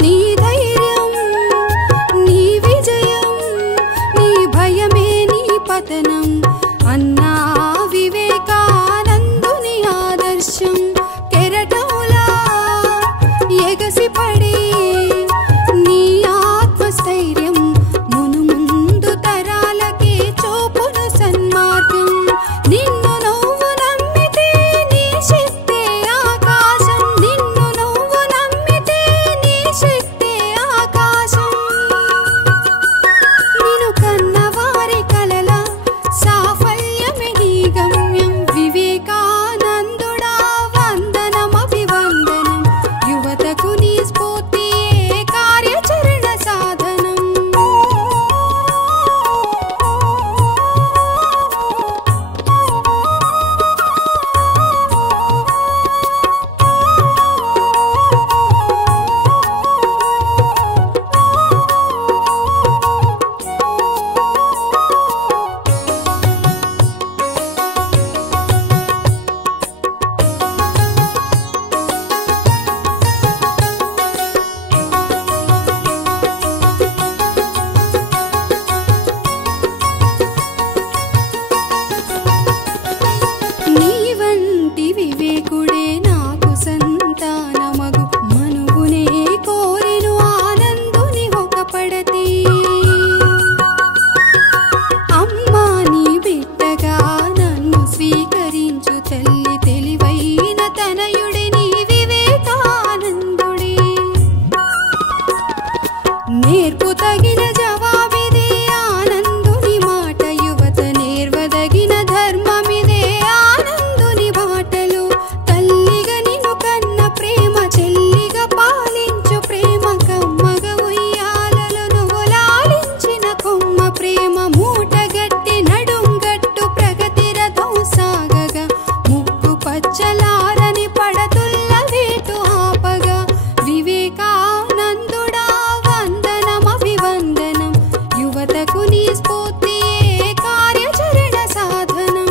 నీ ధైర్యం నీ విజయం నీ భయమే నీ పతనం అన్నా వివేకానందుని ఆదర్శం కెరటంలా ఎగసిపడి నీ ఆత్మస్థైర్యం మును ముందు తరాలకే చూపును సన్మార్గం నిన్ను నువ్వు నమ్మితే నీ శక్తే ఆకాశం నిన్ను నువ్వు నమ్మితే నీ శక్తే ఆకాశం నిన్ను కన్నవారి కలల సాఫల్యమే నీ గమ్యం వివేకానందుడా వందనం అభివందనం యువతకు నీ స్ఫూర్తియే కార్యాచరణ సాధనం నీ వంటి వివేకుడే నాకు సంతానమగు మనువునే కోరెను ఆనందుని ఒక పడతి అమ్మా నీ బిడ్డగా నన్ను స్వీకరించు తల్లి తెలివైన తనయుడే నీ వివేకానందుడే నేర్పు తగిన జవాబిదే ఆనందుని మాట యువత నేర్వదగిన ధర్మమిదే ఆనందుని బాటలు తల్లిగా నిన్ను కన్న ప్రేమ చెల్లిగా పాలించు ప్రేమ కమ్మగ ఉయ్యాలలో నువ్వు లాలించిన కొమ్మ ప్రేమ మూటగట్టి నడుంగట్టు ప్రగతి రథం సాగగా ముక్కు పచ్చలారని పడతుల్ల వేటు ఆపగా వివేకానందుడా వందనం అభివందనం యువతకు నీ స్ఫూర్తియే కార్యాచరణ సాధనం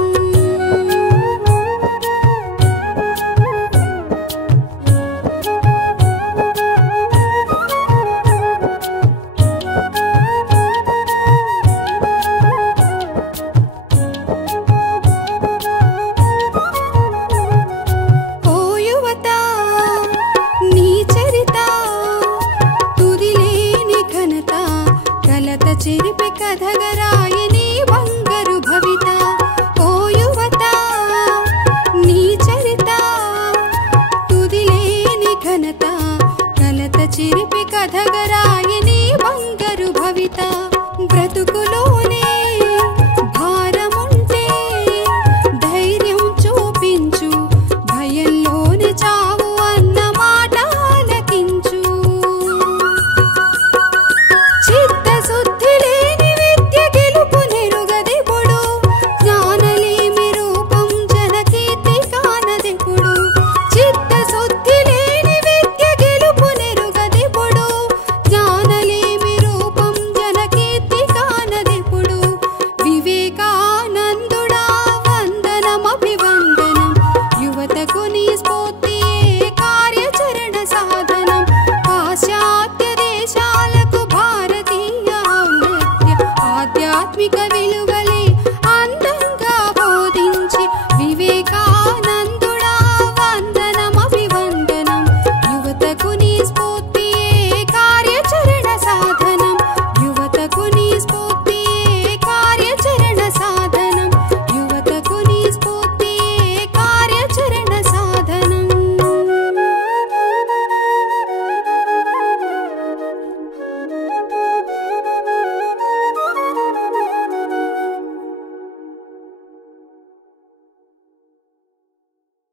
ఓ యువత నీ చరిత తుదిలేని ఘనత కలత చెరిపే కథగరాయి నీ బంగారు భవిత ఓ యువత నీ చరిత తుదిలేని ఘనత కలత చెరిపే కథగరాయి నీ బంగారు భవిత బ్రతుకులో